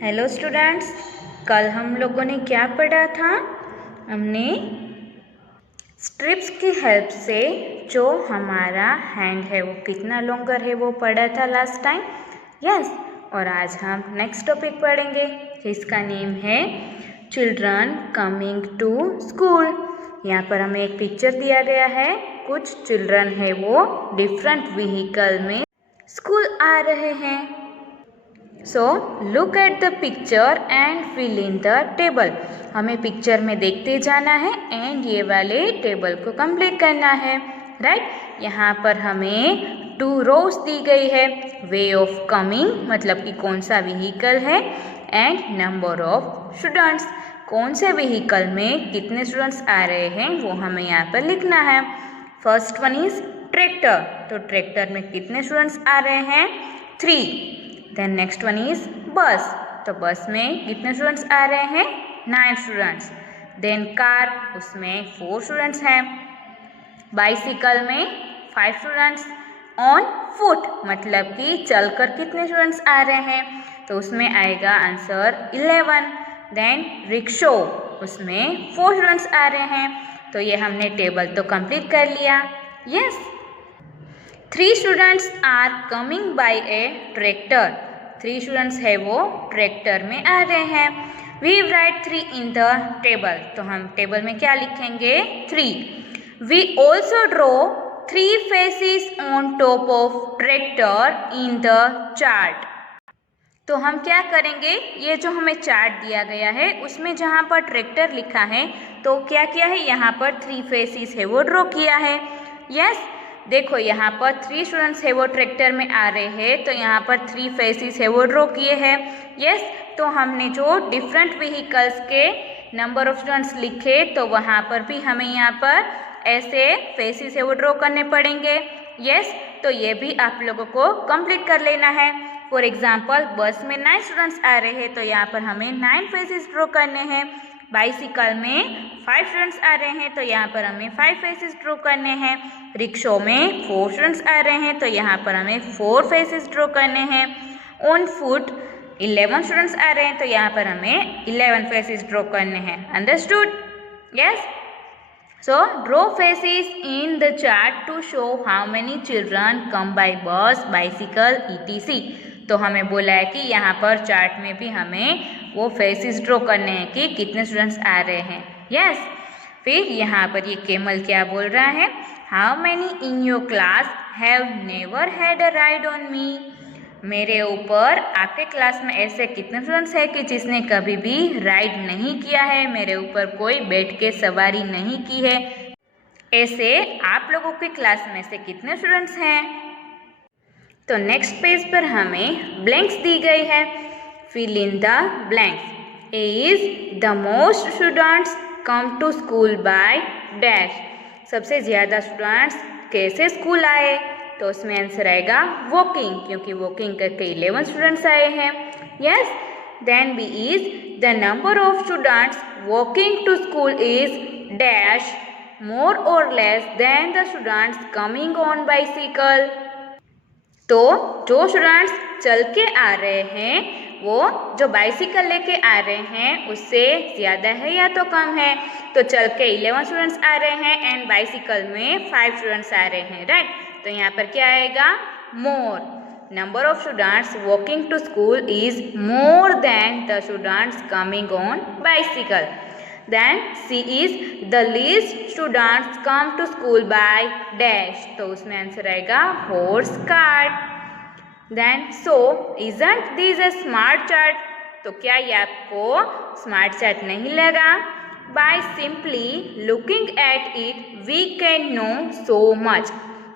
Hello students, कल हम लोगों ने क्या पढ़ा था? हमने स्ट्रिप्स की हेल्प से जो हमारा हैंड है वो कितना लॉन्गर है वो पढ़ा था लास्ट टाइम। यस, और आज हम नेक्स्ट टॉपिक पढ़ेंगे जिसका नेम है चिल्ड्रन कमिंग टू स्कूल। यहाँ पर हमें एक पिक्चर दिया गया है, कुछ चिल्ड्रन है वो डिफरेंट व्हीकल में स्कूल आ रहे हैं। So look at the picture and fill in the table. हमें पिक्चर में देखते जाना है एंड ये वाले टेबल को कंप्लीट करना है, राइट। यहाँ पर हमें 2 रोज दी गई है। वे ऑफ कमिंग मतलब कि कौन सा व्हीकल है, एंड नंबर ऑफ स्टूडेंट्स, कौन से व्हीकल में कितने स्टूडेंट्स आ रहे हैं वो हमें यहाँ पर लिखना है। फर्स्ट वन इज ट्रैक्टर, तो ट्रैक्टर में कितने स्टूडेंट्स आ रहे हैं? 3। देन नेक्स्ट वन इज बस, तो बस में कितने स्टूडेंट्स आ रहे हैं? 9 स्टूडेंट्स। देन कार, उसमें 4 स्टूडेंट्स हैं। बाइसिकल में 5 स्टूडेंट्स। ऑन फुट मतलब कि चलकर कितने स्टूडेंट्स आ रहे हैं, तो उसमें आएगा आंसर 11। देन रिक्शो, उसमें 4 स्टूडेंट्स आ रहे हैं। तो ये हमने टेबल तो कंप्लीट कर लिया। Yes, 3 students are coming by a tractor. 3 students है वो ट्रैक्टर में आ रहे हैं। We write 3 in the table, तो हम टेबल में क्या लिखेंगे? 3। We also draw 3 faces on top of tractor in the chart. तो हम क्या करेंगे, ये जो हमें चार्ट दिया गया है उसमें जहाँ पर ट्रैक्टर लिखा है तो क्या किया है, यहाँ पर 3 फेसेस है वो ड्रॉ किया है। यस, देखो यहाँ पर 3 स्टूडेंट्स है वो ट्रैक्टर में आ रहे हैं, तो यहाँ पर 3 फेसेस है वो ड्रॉ किए हैं। यस, तो हमने जो डिफरेंट व्हीकल्स के नंबर ऑफ स्टूडेंट्स लिखे तो वहाँ पर भी हमें यहाँ पर ऐसे फेसेस है वो ड्रॉ करने पड़ेंगे। यस, तो ये भी आप लोगों को कंप्लीट कर लेना है। फॉर एग्जाम्पल, बस में 9 स्टूडेंट्स आ रहे हैं तो यहाँ पर हमें 9 फेसेस ड्रॉ करने हैं। बाइसिकल में 5 स्टूडेंट्स आ रहे हैं तो यहाँ पर हमें 5 फेसेस ड्रॉ करने हैं। रिक्शो में 4 स्टूडेंट्स आ रहे हैं तो यहाँ पर हमें 4 फेसेस ड्रॉ करने हैं। ऑन फुट 11 स्टूडेंट्स आ रहे हैं तो यहाँ पर हमें 11 फेसेस ड्रॉ करने हैं। Understood? Yes, so draw faces in the chart to show how many children come by bus, bicycle, ETC। तो हमें बोला है कि यहाँ पर चार्ट में भी हमें वो फेसेस ड्रॉ करने हैं कि कितने स्टूडेंट्स आ रहे हैं। यस, फिर यहाँ पर ये केमल क्या बोल रहा है? How many in your class have never had a ride on me. मेरे ऊपर आपके क्लास में ऐसे कितने स्टूडेंट्स हैं कि जिसने कभी भी राइड नहीं किया है, मेरे ऊपर कोई बैठ के सवारी नहीं की है। ऐसे आप लोगों की क्लास में से कितने स्टूडेंट्स हैं? तो नेक्स्ट पेज पर हमें ब्लैंक्स दी गई है। Fill in the blanks. A is the most students come to school by dash. सबसे ज़्यादा स्टूडेंट्स कैसे स्कूल आए, तो उसमें आंसर आएगा वॉकिंग, क्योंकि वॉकिंग करके 11 स्टूडेंट्स आए हैं। Yes, then B is the number of students walking to school is dash more or less than the students coming on bicycle. तो जो स्टूडेंट्स चल के आ रहे हैं वो जो बाइसिकल लेके आ रहे हैं उससे ज़्यादा है या तो कम है, तो चल के 11 स्टूडेंट्स आ रहे हैं एंड बाइसिकल में 5 स्टूडेंट्स आ रहे हैं, राइट। तो यहाँ पर क्या आएगा? More. Number of students walking to school is more than the students coming on bicycle. Then C is the least students come to school by dash, तो उसमें आंसर आएगा horse cart. Then so isn't this a smart chart, तो क्या ये आपको smart chart नहीं लगा? By simply looking at it we can know so much.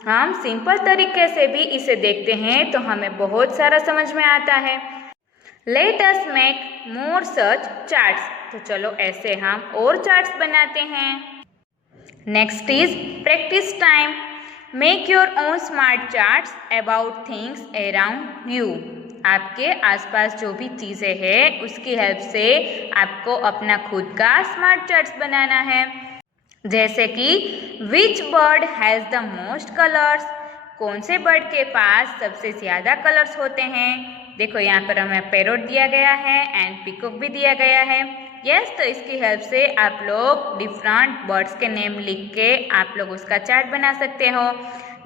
हम सिंपल तरीके से भी इसे देखते हैं तो हमें बहुत सारा समझ में आता है। लेट अस मेक मोर सच चार्ट्स, तो चलो ऐसे हम और चार्ट्स बनाते हैं। Next is practice time. Make your own smart charts about things around you. आपके आसपास जो भी चीज़ें हैं उसकी हेल्प से आपको अपना खुद का स्मार्ट चार्ट्स बनाना है। जैसे कि which bird has the most colours, कौन से बर्ड के पास सबसे ज़्यादा कलर्स होते हैं। देखो यहाँ पर हमें पैरोट दिया गया है एंड पीकॉक भी दिया गया है। यस, तो इसकी हेल्प से आप लोग डिफरेंट बर्ड्स के नेम लिख के आप लोग उसका चार्ट बना सकते हो।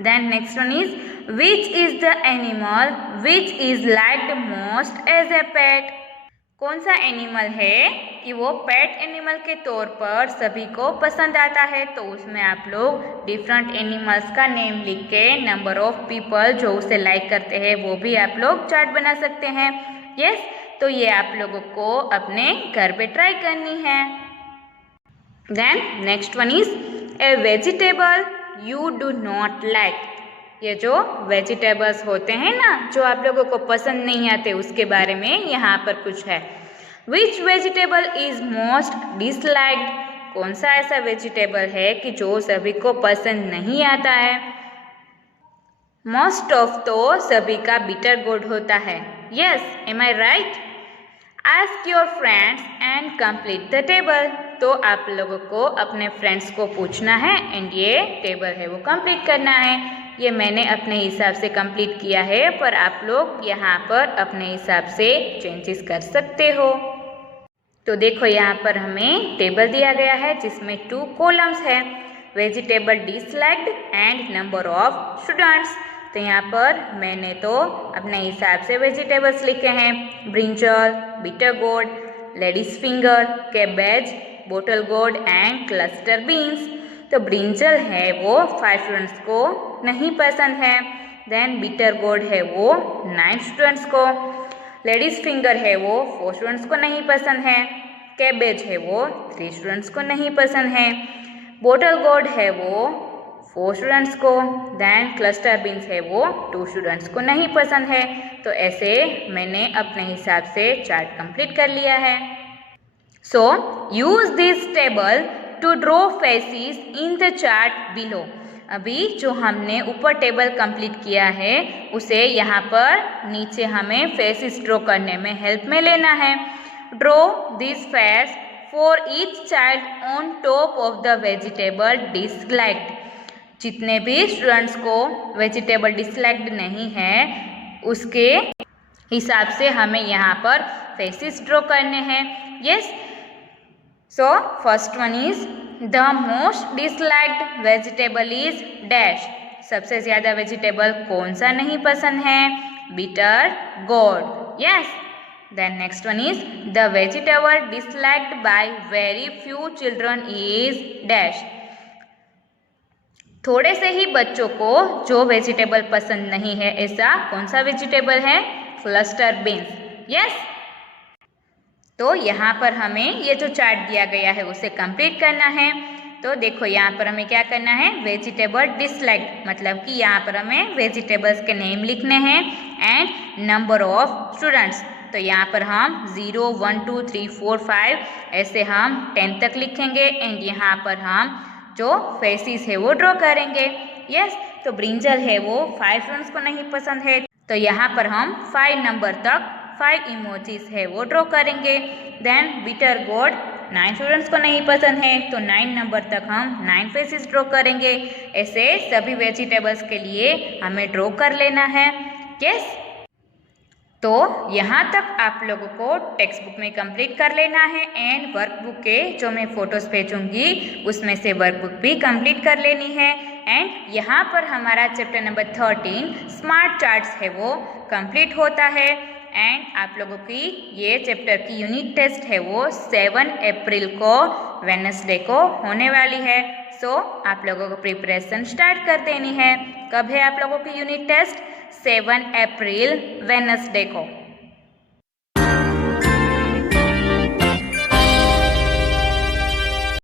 Then next one is which is the animal which is liked most as a pet. कौन सा एनिमल है कि वो पेट एनिमल के तौर पर सभी को पसंद आता है। तो उसमें आप लोग डिफरेंट एनिमल्स का नेम लिख के नंबर ऑफ पीपल जो उसे लाइक करते हैं वो भी आप लोग चार्ट बना सकते हैं। यस, तो ये आप लोगों को अपने घर पे ट्राई करनी है। Then next one is a vegetable you do not like. ये जो वेजिटेबल्स होते हैं ना जो आप लोगों को पसंद नहीं आते उसके बारे में यहाँ पर कुछ है। Which vegetable is most disliked. कौन सा ऐसा वेजिटेबल है कि जो सभी को पसंद नहीं आता है। मोस्ट ऑफ तो सभी का बिटर गोड होता है। Yes, am I right. Ask your friends and complete the table. तो आप लोगों को अपने फ्रेंड्स को पूछना है एंड ये टेबल है वो कंप्लीट करना है। ये मैंने अपने हिसाब से कंप्लीट किया है, पर आप लोग यहाँ पर अपने हिसाब से चेंजेस कर सकते हो। तो देखो यहाँ पर हमें टेबल दिया गया है जिसमें 2 कॉलम्स है, vegetable disliked and number of students. तो यहाँ पर मैंने तो अपने हिसाब से वेजिटेबल्स लिखे हैं, ब्रिंजल, बिटर गोड, लेडीज फिंगर, कैबेज, बोटल गोड एंड क्लस्टर बीन्स। तो ब्रिंजल है वो 5 स्टूडेंट्स को नहीं पसंद है। देन बिटर गोड है वो 9 स्टूडेंट्स को। लेडीज फिंगर है वो 4 स्टूडेंट्स को नहीं पसंद है। कैबेज है वो 3 स्टूडेंट्स को नहीं पसंद है। बोटल गोड है वो 4 स्टूडेंट्स को। देन क्लस्टर बीन्स है वो 2 स्टूडेंट्स को नहीं पसंद है। तो ऐसे मैंने अपने हिसाब से चार्ट कंप्लीट कर लिया है। So use this table to draw faces in the chart below. अभी जो हमने ऊपर टेबल कंप्लीट किया है उसे यहाँ पर नीचे हमें फेसेस ड्रॉ करने में हेल्प में लेना है। Draw this face for each child on top of the vegetable disliked. जितने भी स्टूडेंट्स को वेजिटेबल डिसलाइक्ड नहीं है उसके हिसाब से हमें यहाँ पर फेसेस ड्रॉ करने हैं। Yes, so first one is the most disliked vegetable is dash। सबसे ज़्यादा वेजिटेबल कौन सा नहीं पसंद है, bitter gourd. Yes, then next one is the vegetable disliked by very few children is dash. थोड़े से ही बच्चों को जो वेजिटेबल पसंद नहीं है ऐसा कौन सा वेजिटेबल है, क्लस्टर बीन्स। यस, तो यहाँ पर हमें ये जो चार्ट दिया गया है उसे कंप्लीट करना है। तो देखो यहाँ पर हमें क्या करना है, वेजिटेबल डिसलाइक्ड मतलब कि यहाँ पर हमें वेजिटेबल्स के नेम लिखने हैं एंड नंबर ऑफ स्टूडेंट्स। तो यहाँ पर हम 0, 1, 2, 3, 4, 5 ऐसे हम 10 तक लिखेंगे एंड यहाँ पर हम जो फेसेस है वो ड्रॉ करेंगे। यस, तो ब्रिंजल है वो 5 स्टूडेंट्स को नहीं पसंद है तो यहाँ पर हम 5 नंबर तक 5 इमोजीज है वो ड्रॉ करेंगे। देन बिटर गोड 9 स्टूडेंट्स को नहीं पसंद है तो 9 नंबर तक हम 9 फेसेस ड्रॉ करेंगे। ऐसे सभी वेजिटेबल्स के लिए हमें ड्रॉ कर लेना है। यस, तो यहाँ तक आप लोगों को टेक्स्ट बुक में कंप्लीट कर लेना है एंड वर्कबुक के जो मैं फोटोज़ भेजूंगी उसमें से वर्कबुक भी कंप्लीट कर लेनी है। एंड यहाँ पर हमारा चैप्टर नंबर 13 स्मार्ट चार्ट्स है वो कंप्लीट होता है। एंड आप लोगों की ये चैप्टर की यूनिट टेस्ट है वो 7 अप्रैल को वेडनेसडे को होने वाली है। सो आप लोगों को प्रिपरेशन स्टार्ट कर देनी है। कब है आप लोगों की यूनिट टेस्ट? 7 अप्रैल वेडनेसडे को।